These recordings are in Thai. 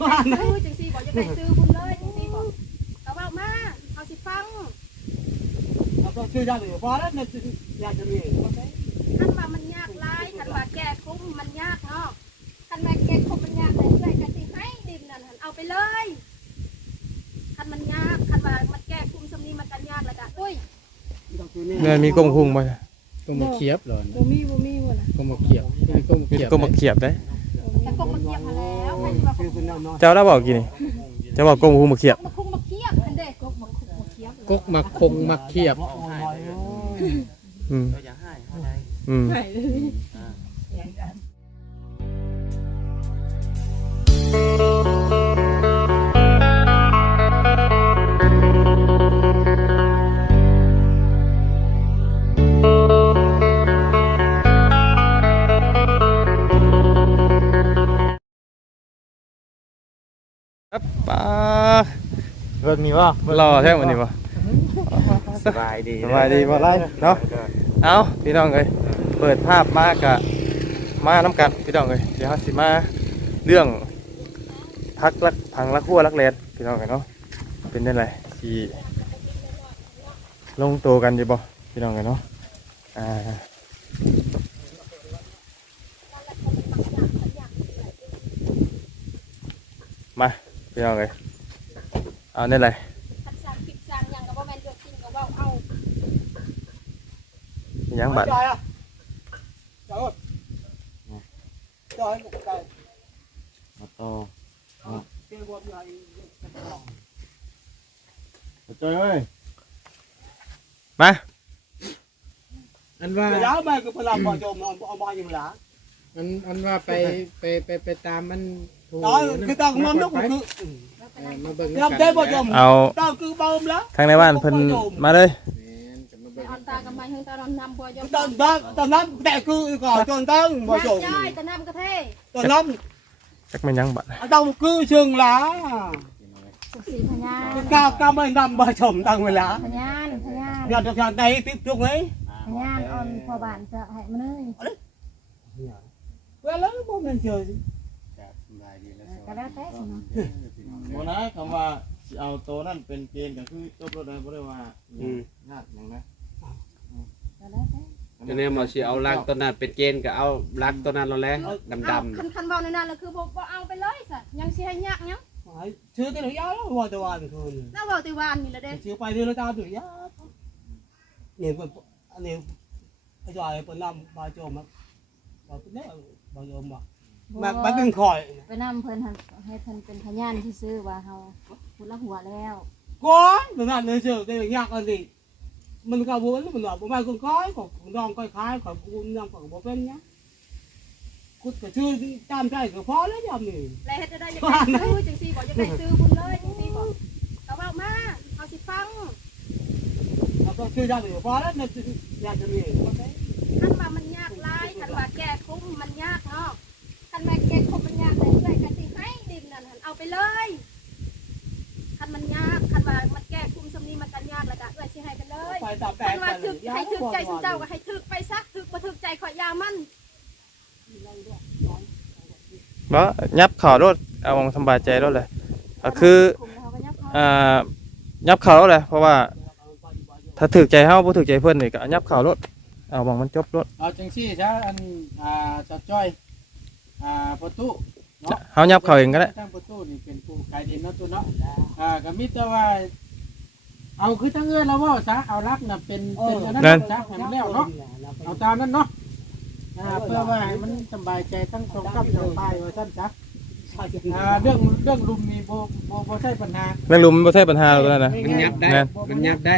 อยากได้ซื้อจังซี่บอกอยากได้ซื้อคุณเลยจังซี่บอกก็เว้ามาเอาสิฟังเราก็ชื่อยากอยู่พอแล้วเนี่ยอยากจะมีคันว่ามันยากหลายคันว่าแก้คุ้มมันยากเนาะคันว่าแก้คุ้มมันยากเลยเลยก็สิให้ดินนั่นหั่นเอาไปเลยคันมันยากคันว่ามันแก้คุ้มซำนี้มันก็ยากแล้วก็อุ้ยแม่นมีกลมคุงบ่จ้ะก็มาเขียบเหรอบ่มีบ่มีบ่ล่ะก็มาเขียบมีก็มามีเขียบกลมมาเขียบได้แต่กบมันเกียบ เป็นน้ำน้อยเจ้าแล้วบอกกี่นี่เจ้าบอกกลมคุงมาเขียบมาคุงมาเกียบอันเด้กบมาคุงมาเกียบกกมาคงมาเขียบอืมเราอยากให้เขาได้อืม ป้าเบิ่งนี่บ่รอแท้วันนี้บ่สบายดีสบายดีบ่ไรเนาะเอาพี่น้องเอ้ยเปิดภาพมากะมาน้ำกันพี่น้องเอ้ยเดี๋ยวเราสิมาเรื่องพักรักพังรักขั้วรักแลนพี่น้องกันเนาะเป็นได้ไรที่ลงตัวกันอยู่บ่พี่น้องกันเนาะอ่ามา พี่น้องเอ้ยเอาได้ไรคันสร้างคลิปสร้างหยังก็บ่แม่นเรื่องจริงก็เว้าเอามีหยังบัดจอยอะจอยจอยจอยมาต่อเจ้าบัวใหญ่จอยเอ้ยมาอันว่าเดี๋ยวแม่ก็พลังบ่จมเอาบ่อยู่หล่ะอันอันว่าไปไปไปไปตามมัน ถูกตอนคือต้องมันต้องคือเออมาเบิ่งยอมได้บ่จมเอาต้องคือบ่มแล้วทางในบ้านเพิ่นมาเลยแม่นก็มาแต่เบิ่งเอาตากับไม้เฮงตาน้ำบ่ยอมตอนนั้นตอนนั้นแต่คือก่อนจนต้องบ่จมได้แต่น้ำกระเทตอนนั้นจักแม่นหยังบัดต้องคือเชิงหล่ะสุสีพญานก้าวก้าวไม่นำบ่จมตั้งเวลาพญานพญานอยากจะทางใดติ๊บจุกเลยพญานออนพอบานจะให้มันเลยเวลาบ่แม่นเจอส บายดีแล้วก็แล้วแต่สิเนาะโมนะคำว่าสิเอาโตนั่นเป็นเกณฑ์ก็คือจบรถเลยบ่ได้ว่าอืมยากอย่างนะก็แล้วแต่อันนี้มาสิเอาลักตัวนั้นเป็นเกณฑ์ก็เอาลักตัวนั้นเราแหล้วดำดคันคันเว้าในนั้นแล้วคือบ่บ่เอาไปเลยซะยังสิให้ยากยังชื่อตัวอยางว่าตัววันคืนน่าเว้าแต่วานนี่ละเด้ชื่อไปเรื่อยๆตามตัวยาเนี่ยเพิ่นอันนี้ไอ้จอยเพิ่นนำบ่จมครับบ่เพิ่นได้บ่ยอมบ่ มามาดึงคอยไปนำเพิ่นให้เพิ่นเป็นพญานที่ซื้อว่าเฮาพูดละหัวแล้วก้อนนั่นเลยเจอได้ยากอันนี้มันก็วนมันว่าบ่มาคนคอยของน้องก้อยคายของกูนำของบ่เป็นหยังกูก็ชื่อตามใจก็พอแล้วยามนี้แล้วเฮ็ดได้อยากได้ซื้อจังซี่บ่อยากได้ซื้อคุณเลยจังซี่บ่ก็เว้ามาเอาสิฟังแล้วก็ชื่อยากอยู่พอแล้วเนี่ยอยากจะมีคันว่ามันยากหลายคันว่าแก้คุ้มมันยากเนาะ คันว่าแก้คุ้มมันยากเลยเลยก็สิให้ดินนั่นหั่นเอาไปเลยคันมันยากคันว่ามันแก้คุ้มซำนี้มันก็ยากแล้วก็เอ้อยสิให้กันเลยไปตามแปลคันว่าถึกให้ถึกใจซุเจ้าก็ให้ถึกไปซะถึกบ่ถึกใจข่อยยามันบ่ยับเข่ารถเอามองสำบายใจรถเลยก็คือคุ้มแล้วก็ยับเขาอ่ายับเข่ารถเลยเพราะว่า ถ้าถึกใจเฮาบ่ถึกใจเพิ่นนี่ก็ยับเข่ารถเอามองมันจบรถเอาจังซี่จ้าอันอ่าจัดจ้อย อ่าประตูเนาะเฮายับเข่าเองก็ได้ทางประตูนี่เป็นผู้ขายดินเนาะตัวเนาะอ่าก็มีแต่ว่า เอาคือทั้งเงินแล้วว่าซะเอารักน่ะเป็นเป็นอันนั้นซะให้มันแล้วเนาะเอาตามนั้นเนาะอ่าเพื่อว่าให้มันสบายใจทั้งสองกับสองฝ่ายว่าซั่นซะอ่าเรื่องเรื่องลุมนี่บ่บ่บ่ใช่ปัญหาแม่งลุมมันบ่ใช่ปัญหาหรอกนั่นน่ะำมันยับได้แม่นมันยับได้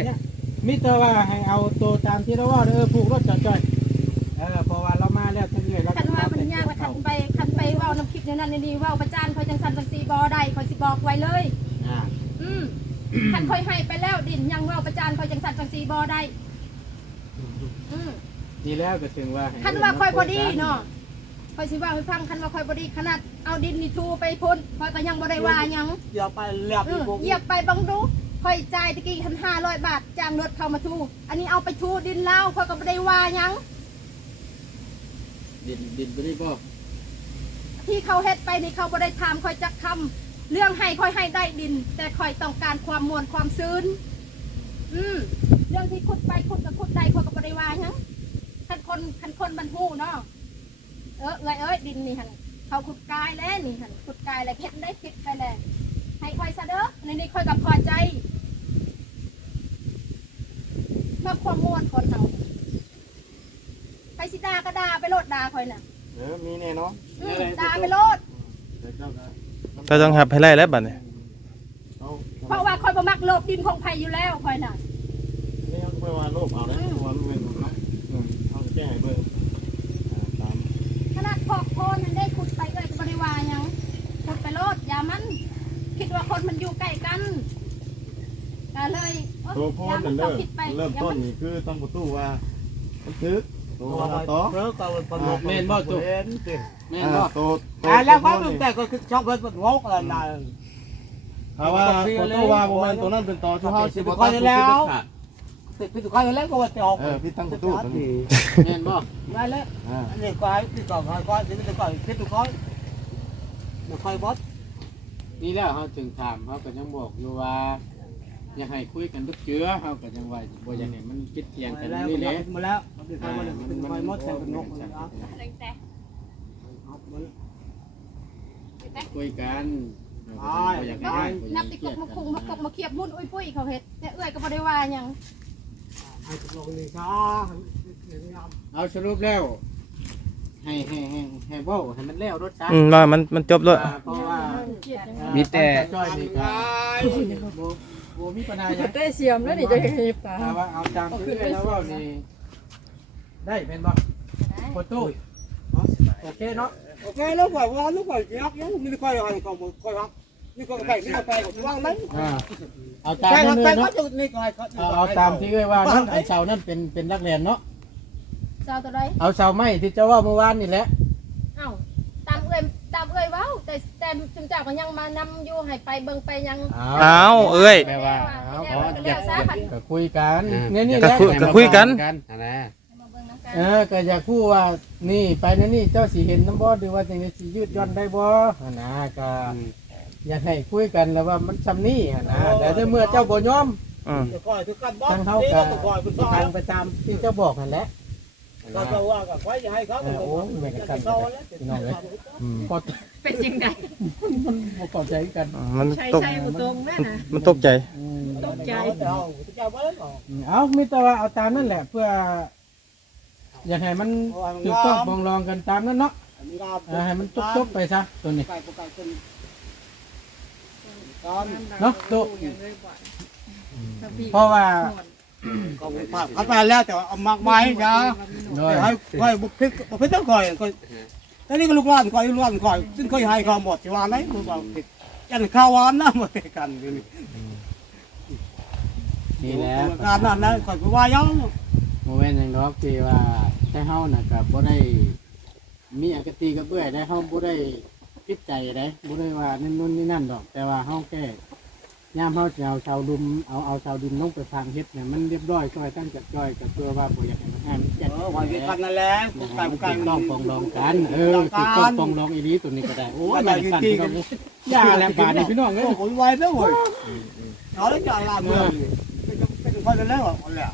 มิแต่ว่าให้เอาตัวตามที่เราว่าเออผูกรถจัดจ้อยเออเพราะว่าเรามา แล้วทั้งเหนื่อยเราคันว่ามันยากว่าคันไปคันไปเว้าน้ำคลิปในนั้นในนี้เว้าประจานข่อยจังซั่นจังซี่บ่ได้ข่อยสิบอกไว้เลยอ่าอืมคันค่อยให้ไปแล้วดินยังเว่าประจานค่อยจังสันจังสีบอได้ อืมดีแล้วก็ถึงว่าให้คันว่าค่อยบอดีเนาะค่อยสิว่าให้ฟังคันว่าค่อยบอดีขนาดเอาดินนี่ทูไปพ่นค่อยก็ยังบ่ได้ว่าหยังอย่าไปเรียบเออเหยียบไปบังดูค่อยจ่ายตะกี้คันห้าร้อยบาทจ้างรถเข้ามาทู อันนี้เอาไปทูดินแล้วค่อยก็บ่ได้ว่าหยัง ดินดินไปได้บ่ที่เขาเฮ็ดไปนี่เขาบ่ได้ถามค่อยจักคำเรื่องให้ค่อยให้ได้ดิน แต่คอยต้องการความมวลความซื้นอืมเรื่องที่ขุดไปขุดกับขุดได้คนกับบริวารหยังคันคนคันคนบรรทุเนาะเออเอ้ยเอ้ยดินนี่หันเขาขุดกายแล้วนี่หันขุดกายแล้วเพชรได้เพชรไปแล้วให้คอยซะเด้อในนี้คอยกับพอใจมาความมวลคนเฮา ไปสิดาก็ดาไปโลดดาค่อยน่ะเออมีแน่เนาะอืมดาไปโลด เดี๋ยวเจ้าก็ถ้าต้องหับให้ไล่แล้วบัดนี้เอาเพราะว่าค่อยบ่มักโลบดินของไผอยู่แล้วค่อยน่ะนี่เขาไม่ว่าโลภเอาได้เพราะว่ามันเป็นของเขาอืมเขาจะแก้ให้เบิ่งอ่าตามขนาดพอกโคนมันได้ขุดไปเลยบริวารยังขุดไปโลดอย่ามัน คิดว่าคนมันอยู่ใกล้กันก็เลยเอ้ยตัวโพอย่าสต์มันั่นนต้เริ่องมคิดไปเริ่มอย่าต้นมันนี่คือต้องประตูว่ามันซื้อ ตัวตัวละต่ต่ออเลิกกับปนกแม่นบ่ตุเห็นสิแม่นบ่ตัวตัวแล้วก็ตัวตั้งแต่ก็คือชอบเพิ่นปนกอะไรนั่นถ้าว่าตูว่าบ่แม่นตัวนั้นเป็นต่อที่เฮาสิบ่ข้อตั้งแล้วติดพิธีกรแล้วก็ว่าจะออกเออพี่ตั้งตูตัวนี้แม่นบ่ได้แล้วอันนี้ก็ให้ติดต่อคอยก็ติดต่อพิธีกรไม่ค่อยบอสนี่แล้วเขาจึงถามเขาก็ยังบอกอยู่ว่า อยากให้คุยกันทุกเจือเขาก็ยังว่าบ่อยากให้มันคิดเถียงกันแล้วนี่แหละมาแล้วติดต่อมาเป็นคอยมดแต่เป็นนกอะไรแต่คุยกันบ่อยากก็ให้นับติกกมาคุงมากกมาเขียบมุ่นอุ้ยปุ้ยเขาเฮ็ดแต่เอื้อยก็บ่ได้ว่าหยังไอ้ตัวนี้ช้าเอาสรุปแล้ว ให้ให้ให้ให้เว้าให้มันแล้วรถซะอืมว่ามันมันจบแล้วเพราะว่ามีแต่จ้อยนี่ก็ บ่บ่มีปัญหาหยังเต้เสียมแล้วนี่จะเห็นตาถ้าว่าเอาตามที่แล้วเว้านี่ได้แม่นบ่โฟโต้โอเคเนาะโอเคแล้วก่อนว่าลูกก่อนยักยังมีค่อยอะไรก็ค่อยครับนี่ก็ไปนี่ก็ไปก็ว่างนั้นอ่าเอาตามไปนั้นไปเลยก็เนาะจะนี่ก็ให้เขาเอาเอาตามที่เอ้ยว่านั่นไอ้เสานั่นเป็นเป็นรักแรนเนาะเจ้าตัวใดเอาเสาไม้ที่เจ้าว่าเมื่อวานนี่แหละเอ้าตามเอื้อยตามเอื้อยเว้าแต่แต่จุมเจ้าก็ยังมานำอยู่ให้ไปเบิ่งไปยังอ้าวเอ้ยแปลว่าเอาเอาแล้วขอแล้วซะพันก็คุยกันเนี่ยนี่ก็แหละคุยก็คุยกันอันนะมาเบิ่งนำกันเออก็อยากพูดว่านี่ไปนั่นนี่เจ้าสิเห็นน้ำบ่หรือว่าจังได๋สิยืดหย่อนได้บ่หั่นนะก็อยากให้คุยกันแล้วว่ามันซำนี้หั่นนะแต่ถ้าเมื่อเจ้าบ่ยอมอืม จะคอยทุกกันบ้าทางงเฮานี่ก็ก็คอยคุณสิพ่อทางไปตามที่เจ้าบอกนั่นแหละ ก็จะว่ากับไว้จะให้เขาเออโอ้แม่นกันพี่น้องเอ้ยอืมก็เป็นจริงไดมันบ่เข้าใจกัน มันใช่ตกใช่บ่ตรงแม่นะมันตกใจอืมตกใจเจ้าบ้านเอาไม่แต่ว่าเอาตามนั่นแหละ เพื่อ อยากให้มันถูกต้องปรองรองกันตามนั้นเนาะเออให้มันจบๆไปซะตัวนี้ไก่ไก่คนตอนเนาะตัวพี่เพราะว่า ก็ผ่านเข้าไปแล้วแต่เอามากไม้จ้าโดยให้ให้บุกพิกบุกพิกต้องคอยก็แล้วนี่ก็ลูกหลานคอยลูกหลานคอยซึ่งเคยให้เขาหมดที่ว่าไหนมึงบอกยันข้าวหวานนะหมดกันนี่นี่แหละการนั้นนะคอยว่ายังโมเมนต์อย่างดอกที่ว่าแต่เฮาน่ะก็บ่ได้มีอคติกับเบื่อได้เฮาบ่ได้คิดใจได้บ่ได้ว่านั่นนู่นนี่นั่นดอก แต่ว่าเฮาแค่ ยามเฮาสิเอาชาวดุมเอาเอาชาวดินลงไปทางเฮ็ดเนี่ยมันเรียบร้อยช่วยตั้งจัดจ้อยกับตัวว่าบ่อยากให้มันอ่านจัดเออคอยกันนั่นแหละไก่ไก่ต้องปองรองกันเออถูกต้องปองรองอีนี้ตัวนี้ก็ได้โอ้ยมาสั่นพี่น้องอย่าแล้วบาดนี่พี่น้องเอ้ยโอ้ยไวเด้อเว้ยเอาแล้วจะลาเมืองเป็นคนแล้วอะคนแล้ว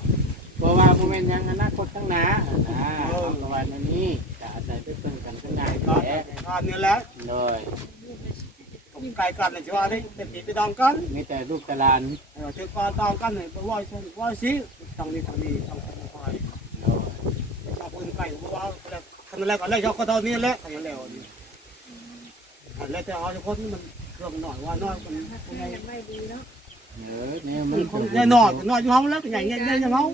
เพราะว่าโมเมนต์ยังอนาคตข้างหน้าอ่าเอาประวัติอันนี้จะอาศัยไปเพิ่มกันข้างหน้าก็แหละงานนี้แหละโดยิ่งไก่กันเลยจะว่าได้เป็นปีไปดองกันมีแต่ลูกตะลานเออถึงก็ดองกันเลยบ่ว่าใช่ว่าสิต้องนี้ต้องนี้ต้องคอยชอบคนไกลบ่ว่าคันแรกก็เลยชอบก็ตอนนี้แหละคันแล้วนี่คันแรกจะเอาทุกคนมันเครื่องหน่อยว่าน้อยมันยังไม่ดีเนาะเออเนี่ยมันนคงแน่นอนน้อยอยู่ห้องแล้วใหญ่ใหญ่ใหญ่ยังห้อง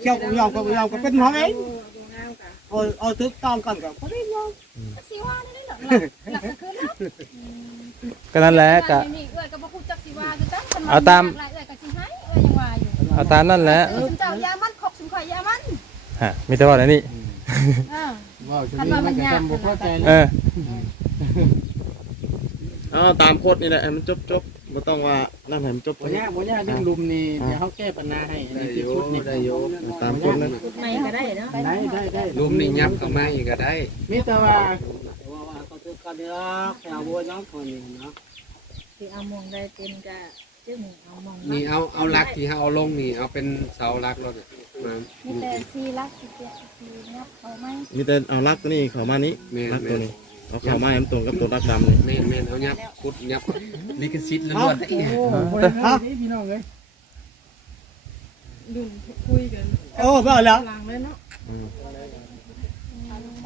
เที่ยวกับยอมกับยอมกับเป็นห้องเองเอาเอาตึกตองกันกับคนนี้ยอมสิว่าได้เหรอหลักก็คือแล้ว ก็นั่นแหละก็นี่เอื้อยก็บ่ฮู้จักสิว่าคือกันเอาตาม หลายเอื้อยก็สิให้เอื้อยยังว่าอยู่เอาตามนั่นแหละเออจุมเจ้ายามันครบสุนข่อยยามันฮะมีแต่ว่าอันนี้อ่าว่าจะมีมันก็จำบุพอใจเอแล้วอเอาตามโคตรนี่แหละให้มันจบจบบ่ต้องว่านั่นให้มันจบบ่ยากบ่ยากเรื่องลุมนี่เดี๋ยวเขาแก้ปัญหาให้อันนี้ที่ชุดนี่ได้อยู่ตามคนนั้นไม่ก็ได้เนาะได้ได้ได้ลุมนี่ยับเข้ามาอีกก็ได้ มีแต่ว่า ว่าว่าเขาตึกกันนี่ละแถวบัวน้องคนนี้นะที่เอามองได้เป็นกะจึงเอามองนี่เอาเอาลักที่เขาเอาลงนี่เอาเป็นเสาลักรถอะมามีแต่ซีรักซีเจ็ดซีนับเขาไหมมีแต่เอาลักตัวนี้เข้ามานี้แม่นลักแม่ตัวนนี้เอาเข้ามาให้มันตรงกับตัวลักดำนี่แม่นแม่นเอายับกุดยับลิขสิทธิ์ล้วนโอ้โหบ่ได้ง่ายนี่พี่น้องเอ้ยดุนคุยกันโอ้ไม่เอาแล้ว หลังเลยเนาะ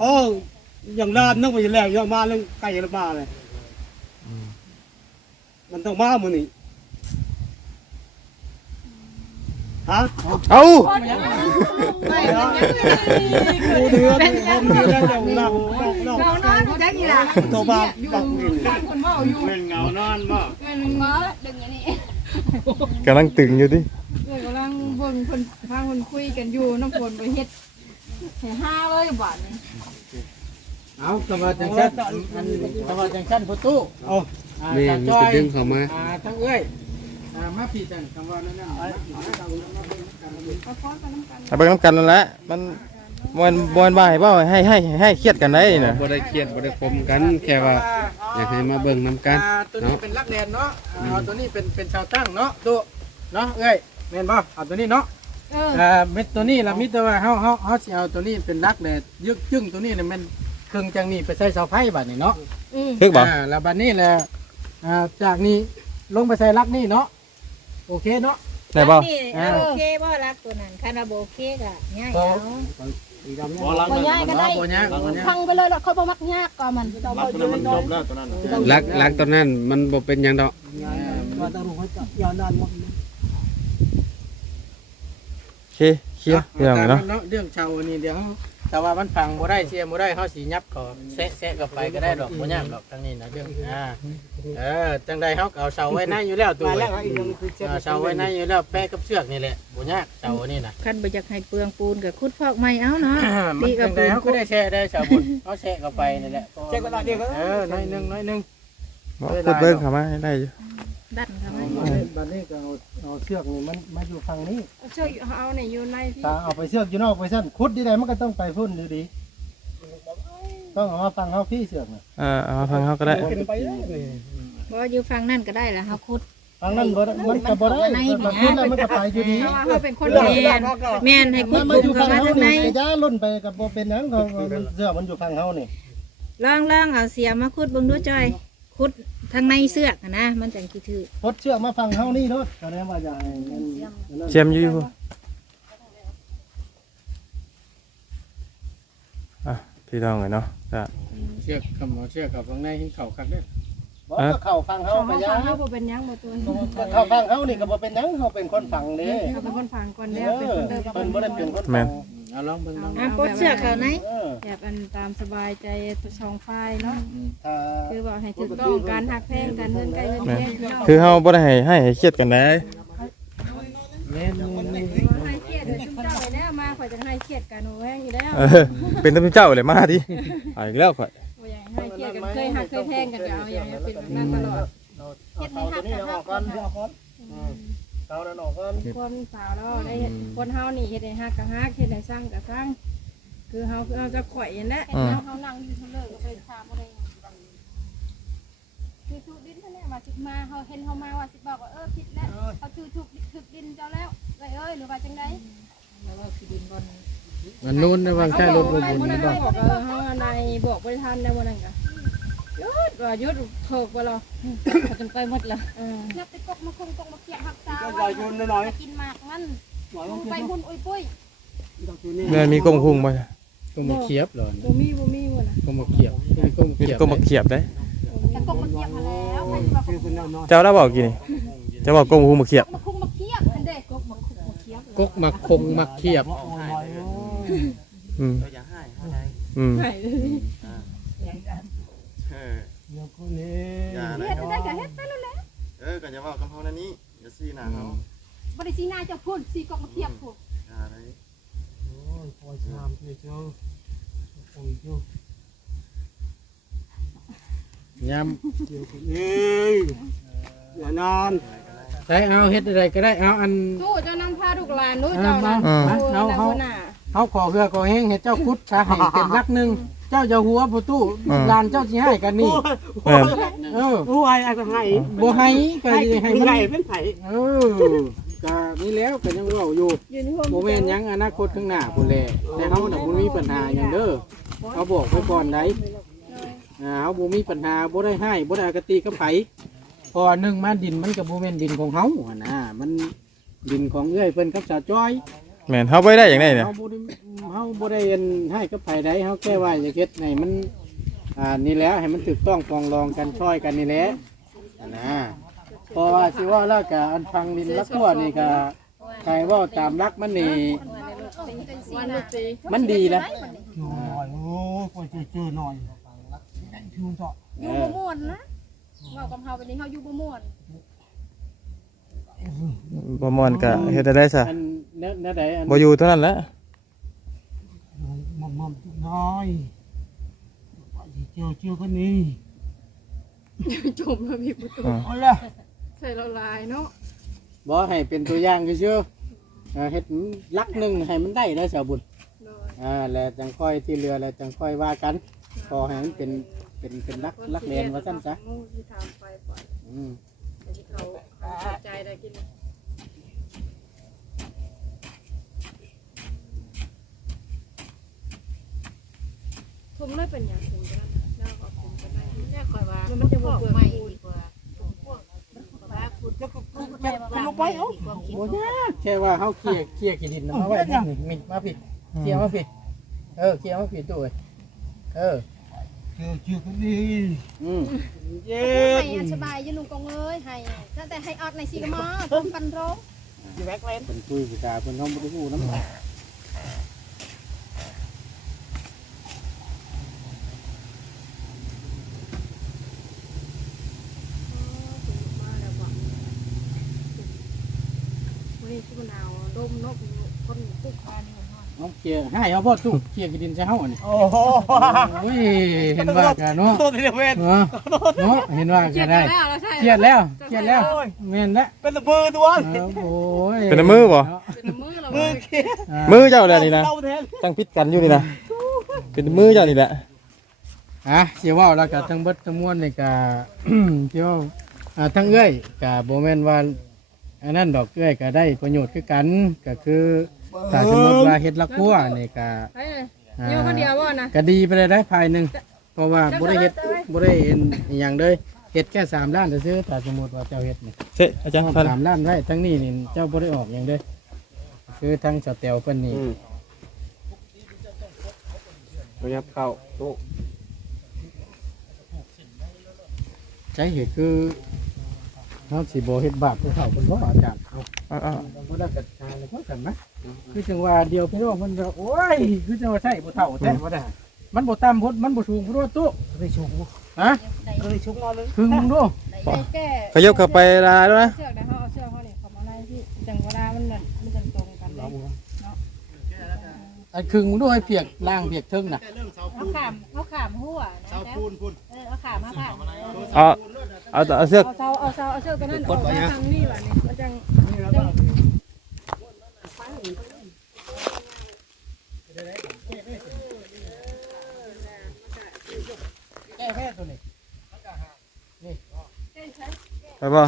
โอ้ อย่างด้านนึกไปแล้วยังมาเรื่องไก่ระบาเลยมันต้องมามือนี่ฮะเอ้าไม่เนาะกูเดือดผมเดือดแล้วจะนั่งนอกเรานอนจักอีหล่ะตัวบ้าดักวินคนเว้าอยู่เป็นเงานอนบ่เงินงอดึงอย่างนี้กำลังตึงอยู่ดิเอ้ยกำลังเบิ่งเพิ่นพาเพิ่นคุยกันอยู่น้ำฝนบ่เฮ็ดให้ห้าเลยบาดนี้ เอากำว่าจังซั่นอันกำว่าจังซั่นประตูเอาอ่าแม่มันจ้อไปยดึงเข้ามาอ่าทั้งเอ้ยอ่ามาพี่จันคำว่านั่นน่ะเอาฟ้อนกันน้ำกันเอาเบิ่งน้ำกันนั่นแหละมันมวนมวนบ่ายบ่ให้ให้ให้เครียดกันได้น่ะบ่ได้เครียดบ่ได้คมกันแค่ว่าอยากให้มาเบิ่งนํกันอ่าตัวนี้เป็นลักแลนเนาะเอาตัวนี้เป็นเป็นชาวตั้งเนาะตัวเนาะเอ้ยแม่นบ่เอาตัวนี้เนาะ เออ อ่าเม็ดตัวนี้ละมิต่ว่าเฮาเฮาเฮาสิเอาตัวนี้เป็นลักแลนยึกจึ้งตัวนี้เนี่ยมัน เครื่องจังนี้ไปใส่เสาไฟบัดนี้เนาะอืมทึกบ่อ่าแล้วบัดนี้แหละอ่าจากนี้ลงไปใส่ลักนี่เนาะโอเคเนาะ ได้บ่ นี่เอาโอเคบ่รักตัวนั้นคันว่าบ่โอเคก็ง่ายบ่เอาบ่ลัก บ่นั้นย้ายก็ได้ บ่ยากบ่ยากพังไปเลยแล้วเขาบ่มักยากก็มันลักตัวนั้นมันจบแล้วตัวนั้นลักลักตอนนั้นมันบ่เป็นหยังดอก ว่าต้องรู้ให้จับยาวนานหมดโอเคเคลียร์เรื่องเนาะเนาะเรื่องชาวอันนี้เดี๋ยว แต่ว่ามันฟังบ่ได้เสียบ่ได้เฮาสิยับก็แซะแซะก็ไปก็ได้ดอกบ่ยากดอกทางนี้นะเรื่องอ่าเออจังใดเฮาก็เอาเสาไว้ในอยู่แล้วตัวมาเว้แล้ยวอีกอย่างคือเจ็บเอาเสาไว้ในอยู่แล้วแปะกับเชือกนี่แหละบ่ยากเสาอันนี้นะ คันบ่อยากให้เปลืองปูนก็ขุดพอกใหม่เอาเนาะ มันตีกัจับงใดปูนเฮาก็ได้แช่ได้เสาบุญเฮาแช่ก็ไปนี่แหละเจ็บก็ได้เดียวก็เออน้อยหนึงน้อยหนึงบ่พูดเบิ่งเข้ามาได้อยู่ ดันเข้ามาบัดนี้ก็เอาเอาเชือกนี่มันมาอยู่ฝั่งนี้ เอาเชือกเอาในอยู่ในพี่ตาเอาไปเชือกอยู่นอกไปสั้นขุดที่ใดมันก็ต้องไปพุ่นอยู่ดี ต้องเอามาฟังเฮาพี่เชือกน่ะเอ่าเอามาฟังเขาก็ได้ เป็นไปได้บ่อยู่ฝั่งนั่นก็ได้ล่ะเฮาขุดฟังนั้นบ่ได้มันก็บ่ได้มันขุดแล้วมันก็ไปอยู่ดีเพราะว่าเฮาเป็นคนแม่นแม่นให้ขุมัดนปูมานอยู่เข้าฝั่งมาเฮาข้างในนี่กระยาล่นไปก็บ่เป็นหยังเขามันเชือกมันอยู่ฝั่งเฮานี่ลองลองเอาเสียมาขุดเบิ่งดูจ้อย ขุดทางในเสือกอะนะ มันจังสิถือพดเชือกมาฝั่งเฮานี่เนาะแสดงว่าอย่าให้มันนั่นเชียมอยู่อยู่อะพี่น้องเลยเนาะก็เชือกคำเอาเชือกกับข้างในให้เข้าคักเด้อ บ่ก็เข้าฝั่งเฮาเขากระฟัยางเขาบ่เป็นหยังบ่ตัวก็เข้าฝั่งเฮานี่ก็บ่เป็นหยังเฮาเป็นคนฝั่งเด้เขาเป็นคนฟังก่อนเอแล้วเป็นอคนเดิมเพิ่นบ่ได้เป็นคนฝั่งเอาลองเบิ่งลองอะกดเสือกเขาไหนเออแบบอันตามสบายใจสองฝ่ายเนาะถ้าคือบอกให้ถูกต้องการหักแพงกันเงินใกล้เงินแพงเนาะคือเฮาบ่ได้ให้ให้ให้เครียดกันได้แม่นให้เครียดเดี๋ยวซุ่มเจ้าไปแล้วมาข่อยจะให้เครียดกันโอ้แห้งอยู่แล้วเออเป็นตำเจ้าเลยมาดิเอาอีกแล้วข่อยบ่ อยากให้เครียดกันเคยหักเคยแพงกันก็เอาอย่างนี้เป็นแบบนั้นตลอดเอาเอาตัวนี้ออกก่อนเอาก่อนอืมเอานั่นออกก่อนคนสาวแล้วได้เฮ็ดคนเฮานี่เฮ็ดให้ฮักก็ฮักเฮ็ดให้สร้างก็สร้าง คือเฮาคือเฮาจะข่อยนั่นแหละอืมเขานั่งอยู่เขาเลิกก็ไปถามอะไรคือทุกดินนั่านแหละมาสิมาเขาเห็นเขามาว่าสิบอกว่าเออผิดแล้วเขาถือถูกถูกดินเจ้าแล้วเลยเอ้ยหรือว่าจังได มันนู้นนะว่าแค่รถบ่บุญบ่นี่ได้บ่บอกเออเฮาในบอกบ่ได้ทันได้บ่นั่นก็หยุดว่าหยุดเถิกบ่ล่ะเขาจนไปหมดละเออนับไปกกมาคงกงมาเขียหักษาก็ไว้ลอยยุ่นหน่อยกินหมากมันหน่อยไปหุ่นอุ้ยปุ้ยแม่มีกลมคุงบ่ก็มาเขียบเหรอบ่มีบ่มีบ่ล่ะก็มาเขียบก็มามีเขียบกลมมาเขียบได้แต่กกมาเขียบมาแล้วใครจะมาคือคนนอนเจ้าได้บอกกี่นี่เจ้าบอกกลมคุงมาเขียบมาคุงมาเขียบอันเด็กกกมาคุงมาเขียบกกมาคงมาเขียบ อืมอย่าให้ให้อืมใช่เลยเออเดี๋ยวคนนี้อย่าเฮ็ดได้ก็เฮ็ดไปแล้วแหละเออก็จะว่ากับเฮานั่นนี้อย่าซี่หน้าเฮาบ่ได้สีหน้าเจ้าพูดสีกกมาเขียบพูดอย่าเลยโอ้ยพอชามเพื่อเจ้าโอ้ยเจ้ายเดี๋ยวคนนี้อย่านานำใช้เอาเฮ็ดอะไรก็ได้เอาอัน สู้เจ้านำพาลูกหลานนู้เจ้านะอืมเอาเอาหน้า เอาขอเพื่อขอแห้งเฮ็ดเจ้าคุดชาให้เป็นลักหนึงเจ้าจะหัวประตูลานเจ้าสิให้กันนี่แม่นเออผู้ให้อะไรก็ให้บ่ให้ก็ให้สิให้ให้มันไงเป็นไผเออก็นี่แล้วก็ยังเว้าอยู่ยืนที่ห้องบ่แม่นหยังอนาคตข้างหน้าพุ่นแหละแต่เฮาน่ะบ่มีปัญหาหยังเด้อเขาบอกไว้ก่อนได้อ่าเฮาบ่มีปัญหาบ่ได้ให้บ่ได้อคติกับไผเพอหนึงมาดินมันก็บ่แม่นดินของเฮาอะนะมันดินของเอื้อยเพิ่นกับสาวจ้อย แม่นเฮาบ่ได้อย่างไดเนี่ย เฮาบ่ได้เฮาบ่ได้เอ็นให้กับไผใดเฮาแค่ว่าจะเฮ็ดให้มันอ่านี่แหล้วให้มันถูกต้องปรองรองกันช่วยกันนี่แหละนะเพราะว่าสิว่าแล้วก็อันฟังดินละขั้วนี่ก็ใครเว่าตามรักมันนี่วันดนตรีมันดีนะโอ้ยโอ้ยคอยเจอหน่อยชูเจาะอยู่บ่ม่วนนะเว้ากับเฮาไปนี่เฮาอยู่บ่ม่วนบ่ม่วนก็เฮ็ดได้ซะอัน แนวแนวใดอันบ่อยู่เท่านั้นแหละมอมมอมน้อยเจอเจอคนนี้จมแล้วมีประตูอ่าเอาละใส่ละลายเนาะบ่ให้เป็นตัวอย่างซื่อๆอ่าเฮ็ดลักหนึงให้มันได้เด้อสาวบุญโดยอ่าแล้วจังค่อยที่เหลือแล้วจังค่อยว่ากัน พอให้มันเป็นเป็นเป็นลักลักเลนว่าซั่นซะงูที่ทำไปปล่อยอืมแต่ที่เขาเข้าใจได้กิน ทุ่มเลยเป็นอย่างทุ่มกันน่าขอบคุณกันได้เนี่คอยว่ามันจะบ่เปลือกใหม่ดีกว่าพวกว่าพูดแล้วก็พูดก็แม่ก็ว่าลงไปเอ้าความคิดบ่ยากแค่ว่าเฮาเคลียร์เคลียร์ขี้ดินมาไว้นี่นี่มาผิดเคลียร์มาผิด เออเคลียร์มาผิดตัวเอ้ยเออเจอเจอคนนี้อืมเย็ให้นอันสบายยู่ลุงกงเอ้ยให้ตั้งแต่ให้ออดในซีกมอปันโรงแบ็คเลนเพิ่นคุยกับตาเพิ่นเฮาบ่ได้ฮู้นำ มาแล้วว่ะวันนี้ที่ มะนาวดมนกคนปุ๊กมานี่หน่อยเอาเคลียร์ให้เอาบ่ตู้เคลียร์ขี้ดินใส่เฮาอันนี้โอ้โหโอ้ยเห็นว่ากันเนาะตัวที่เวนเนาะเนาะเห็นว่าเครีกัยนดได้แล้วแล้วใช่เครียดแล้วเครียดแล้วแม่นแล้วเป็นตะเบือตัวเออโอ้ยเป็นมือบ่เป็นมือเรามือเลยเขียอ่ามือเจ้าแหละนี่นะเต้าแทนจังพิษกันอยู่นี่นะเป็นมือเจ้านี่แหละอะสิเว้าแล้วก็ทั้งเบิดทั้งมวลนี่ก็สิเว้าอ่าทั้งเอ้อยก็บ่แม่นว่า อันนั้นดอกเอ้อยก็ได้ประโยชน์คือกันก็คือถ้าสมมติว่าเฮ็ดละกัวนี่ก็เฮ้ยอยู่คนเดียวบ่นะ ก็ดีไปเลยได้ภายหนึงเพราะว่าบ่ได้เฮ็ดบ่ได้เห็นอหย่างเลยเฮ็ดแค่3ล้านซื่อๆถ้าสมมุติว่าเจ้าเฮ็ดนี่เซ่อาจารย์พัน สามล้านได้ทั้งนี้นี่เจ้าบ่ได้ออกหยังเด้อคือทั้งสเตลเพิ่นนี่พยายามเข้าโต๊ะใช้เหตุคือ เฮาสิบ่เฮ็ดบาปผู้เฒ่าเพิ่นบ่อาจารย์เอาอ่าบ่ได้กัดทางเลยเพิ่นกันนะคือจังว่าเดียวพี่น้องเพิ่นว่าโอ้ยคือจังว่าใช่ผู้เฒ่าแท้บ่ได้มันบ่ต่ำพุดมันบ่สูงพุดว่าตู้เคยชงฮะเคยชงนอนเลยครึ่งมึงดูได้แก้ๆขยบเข้าไปลายแล้วนะเชือกนะเขาเอาเชือกเขาเนี่ยเขามาไล่ที่จังเวลามันมันมันจะตรงกันเลยอันครึ่งมึงดูให้เปียกล่างเปียกเทิงน่ะเขาขามเขาขามหัวนะแล้วเออเขาขามมาผ่านเอา เอาเอาเสื้อเอาเสาเอาเสาเอาเชือกตัวนั้นออกมาทางนี้ว่ะนี่มันจังจังแก้แค่ตัวนี้ไปบ่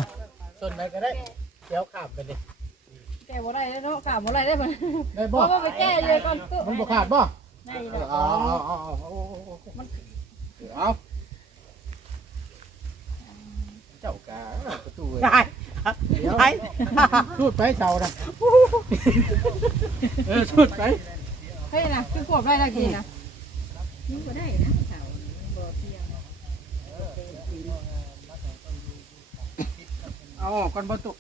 ส่วนไหนก็ได้เดี๋ยวขาบไปดิแก้บ่ได้แล้วเนาะกล้าบ่ได้ได้บ่ได้เพบ่ราะว่าไปแก้เลยก่อนตู้มันบ่ขาดบ่ได้แล้วเอาเอาเอาเอาเอามันเอา เจ้ากาประตูเว้ยได้เดี๋ยวได้สูดไปเจ้านะเออสูดไปเฮ้ยนะคือขวบได้ละกี่นะยิ่งก็ได้นะเขาบ่เพียงเอาออกก่อนบ่ตุ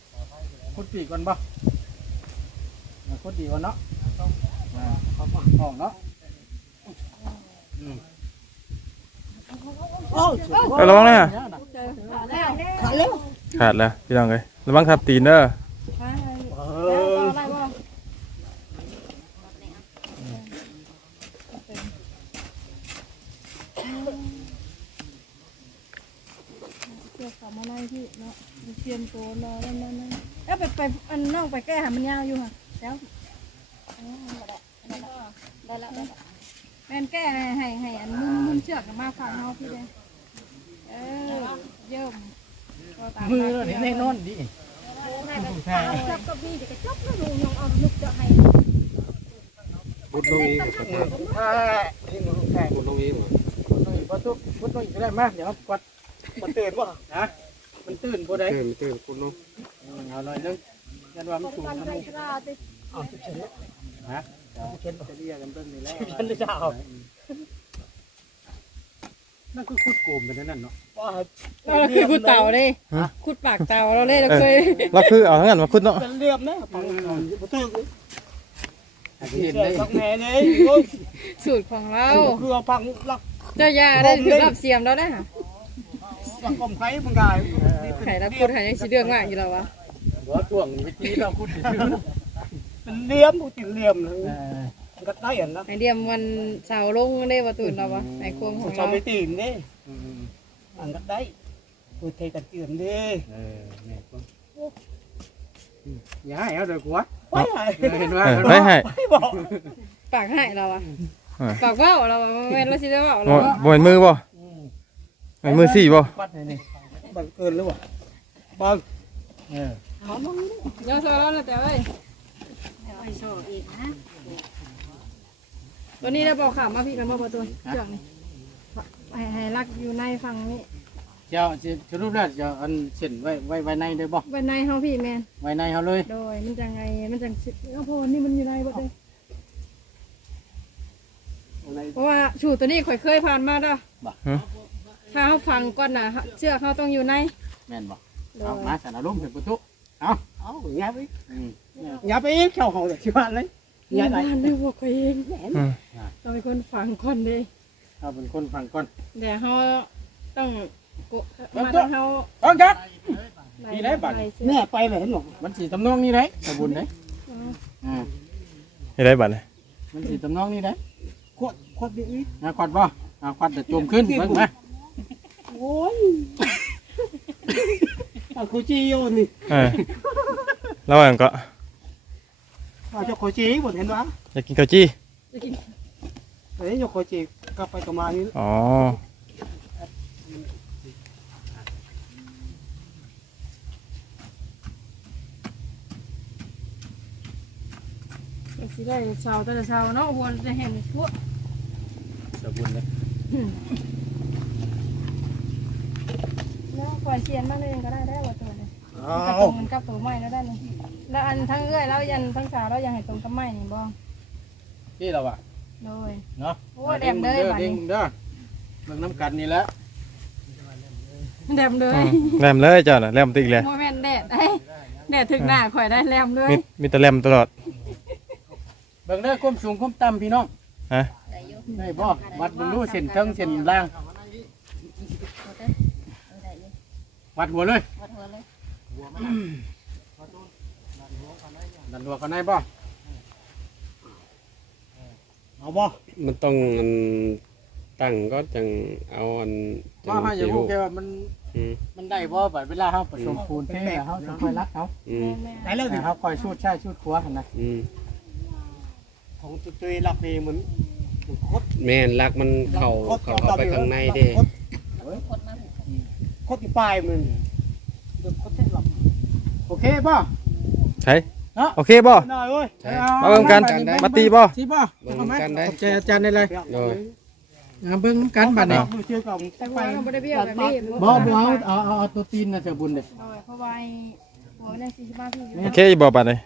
คุดปีกก่อนบ่เอาคุดดีก่อนเนาะอ่าเขาปากออกเนาะอืมโอ้ยไประวังนะเนี่ยน่ะ ขาดแล้วขาดแล้วพี่น้องเอ้ยระวังทับตีนเด้อไปแล้วต่อได้บ่เชือกเขามาไล่ที่เนาะเตรียมตัวรอแล้วนั่นๆแล้วไปไปอันน้องไปแก้หามันยาวอยู่ค่ะแล้วได้แล้วได้แล้วแม่นแก้ให้ให้ให้อันมุนมุนเชือกมาฟังเฮาพี่เด้ เออเยิ่มก็ตามมือเราเห็นในนอนดิจับกับมีเดี๋ยวก็จบแล้วลุงยองเอาลูกจะให้พุดลงอีกถ้าที่มือแข็งพุดลงอีกพุดลงอีกพุดลงพุดลงอีกได้มาเดี๋ยวกดมันตื่นป่ะนะมันตื่นบ่ได้ตื่นตื่นพุดลงเอาหน่อยนึงยันว่ามันสูงกันทำใจไมกระติเอาเฉยๆฮะเช่นจะเรียกกันเบิ่งนี่แหละฉันจะเอา นั่นคือคุดโกมไปนั่นเนาะว่าเราคือขุดเต่าเด้ขุดปากเต่าเราเล่เราเคยเราคือเอาทั้งนั้นมาคุดเนาะเป็นเรียบนะปังประตูอาจจะเห็นเด็ได้กสักแม่เลยโอ้ยสูตรของเราคือเอาพังลักเจ้ายาได้ถึงรับเสียมเราได้ค่ะลักกลมไข่มึงกายไข่รับพูดไข่ยังสิเรื่องมากอยู่แล้ววะหัวช่วงวิธีเราคุดชื่อเป็นเลี่ยมกูติดเลี่ยมเลยเออ มันก็ได้เห็นนะไอเดียมวันเสาร์ลงได้ประตูเราวะไอควงของชาวเราไม่ตีนนี่อืมมันก็ได้กูเทกันเตือนดิเออแม่ก็อย่าให้เอาเด้อหัวไปไหนเห็นว่าเออไปให้ไปบอกปากให้เราอะเออปากเบ้าเราอะแม่นเราสิได้เบ้าบ่เราอะบ่เห็นมือบ่เห็นมือสี่บ่ปัดไหนนี่บังเกินหรือวะบังเออยังโซเราเลยแต่เอ้ย เอาไปโชว์อีกนะตัวนี้ได้บอกข่าวมาพี่กันมาประตูเชือกนี่ให้ให้รักอยู่ในฝั่งนี้เจ้าสิสรุปแล้วเจ้าอันเส้นไว้ไว้ไว้ในได้บ่ไว้ในเฮาพี่แมนไว้ในเฮาเลยโดยมันจังไงมันจังสิเอาพอนี่มันอยู่ในบ่เด้เพราะว่าชูตัวนี้ข่อยเคยผ่านมาเด้อฮะถ้าเฮาฟังก่อนน่ะเชือกเฮาต้องอยู่ในแม่นบ่โดเอายมาสารลุ่มเป็นประตูเอาเอาอย่าไปอืม อย่าไปอีกเข้าห้องเลยที่บ้านเลยอย่าไหนบ้านเด้อบอกข่อยเองอืมเราเป็นคนฟังก่อนเด้เอาเป็นคนฟังก่อนเดี๋ยวเขาต้องกดเอามาตัวทางเขาต้องจับไนี่ได้บัตรล่เสื้อเนี่ยไปเลยเห็นหรอมันสีตำนองนี่ได้สบุญได้อ๋ออ่าเฮ็ดได้บัดเลยมันสีตำนองนี่ได้ขวดขวดนี้อ่าควัดบ่อ่าควัดแต่จมขึ้นเบิ่งมาโอ้ยเอาโคจิโยนี่เออระหว่างก็ เอาเจ้าโคจิหมดเห็นปะอยากกินข้าวจี้เฮ้ยเจ้าโคจิกลับไปกลับมานี่อ๋อสิได้เช้าแต่ละเช้าเนาะหัวจะเห็นทั่วสบุญเลยแล้วปล่อยเสียนมาเลยก็ได้ได้ว่าตัวเลยเอากระตรงกับตัวไม้แล้วได้นี่ แล้วอันทั้งเอื้อยแล้วยันทั้งสาวแล้วยังให้ตรงกับไม้นี่บ่นี่เราอะโดย เนาะโอ้แดมเลยบัดเด้นี้งเด้อเบิ่งน้ำกันนี่แหละแดมเลยอืมแลมเลยเจ้าน่ะแลมติกเลยโมเมนต์แดดได้แดดถึงหน้าข่อยได้แลมเลยมีมีแต่แลมตลอดเบิ่งเด้อความสูงความต่ำพี่น้องฮะได้บ่วัดเบิ่งดูเส้นเทิงเส้นล่าง วัดหัวเลย วัดหัวเลย ดันหัวเขาในบ่เอาบ่มันต้องอันตั้งก็จังเอาอันจัว่าให้อย่าสิพูดรู้แค่ว่ามันอืมมันได้บ่บัดเวลาเฮาผสมปูนเทแล้วเฮาจะค่อยรักเขาอืมแม่ไหนเลิกให้เฮาคอยชูดใช้ชูดขัวหั่นน่ะอืมของตัวเองหลักดีเหมือนคดแม่นรักมันเข้าเข้าเข้าไปข้างในเด้คนมาคดที่ปลายมันคดที่หลับโอเคบ่ใช่เนาะ โอเคบ่ หน่อยเว้ยใช่ มาเบิ่งกันมาตีบ่ สิบ่เบิ่งกันได้ ขอบใจอาจารย์ได้เลยโดยอ่าเบิ่งกันบัดนี้เชื่อกับแต่ว่าเราไม่ได้เบี้ยวแบบนี้บ่บ่เอาเอาเอาเอาตัวตีนน่ะเถอะบุญเด้อโดยเพราะว่าไอ้หัวมันยังสี่สิบห้าพี่อยู่โอเคอยู่บ่บัดเลย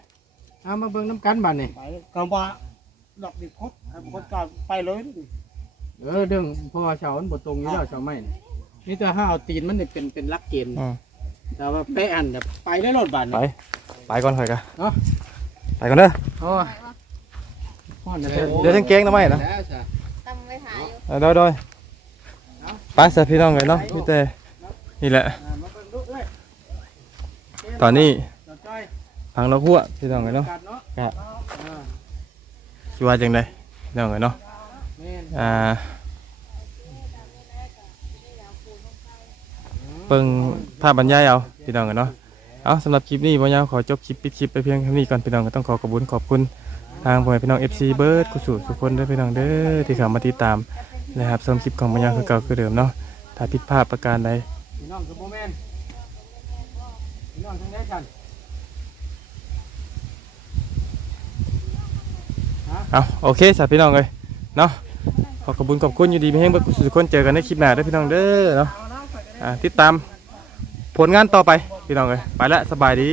เอามาเบิ่งน้ำกันบัดนี้ไปกำว่าดอกดิคดคดการไปเลยเออเรื่องเพราะว่าเสามันบ่ตรงอยู่แล้วเสาไม้นี่มีแต่ถ้าเอาตีนมันนี่เป็นเป็นหลักเกณฑ์ อืม แต่ว่าเป๊ะอันน่ะไปได้รถบัดไปนี้ไปก่อนข่อยกะเนาะ ไปก่อนเด้อ โอ้ยพ่อน่ะเถอะเดี๋ยวฉันเก่งทำไมนะ แล้วจ้ะตั้งไว้หาอยู่เออโดยโดยไปสพี่น้องเลยเนาะพี่แต่นี่แหละ อ่ามาเบิ่งดูเอ้ยตอนนี้เดี๋ยวจ้อยพังเราหัวพี่น้องเลยเนาะ กัดเนาะครับ อ่าคิดว่าจังไดพี่น้องเลยเนาะ แม่นอ่า เบิ่งภาพบรรยายเอาพี่น้องกันเนาะเอาสำหรับคลิปนี้บ่ยาวขอจบคลิปปิดคลิปไปเพียงเท่านี้ก่อนพี่น้องก็ต้องขอขอบคุณขอบคุณทางพ่อแม่พี่น้อง FC เบิร์ดกุศลทุกคนเด้อพี่น้องเด้อที่เข้ามาติดตามนะครับชมคลิปของปัญญาคือเก่าคือเดิมเนาะถ้าผิดพลาดประการใดพี่น้องกับโมเมนพี่น้องทั้งได้กันเอาโอเคสาพี่น้องเลยเนาะขอขอบคุณขอบคุณอยู่ดีมีแห้งเบิร์ดกุศลทุกคนเจอกันในคลิปหน้าเด้อพี่น้องเด้อเนาะอ่า ติดตามผลงานต่อไปพี่น้องเลยไปละสบายดี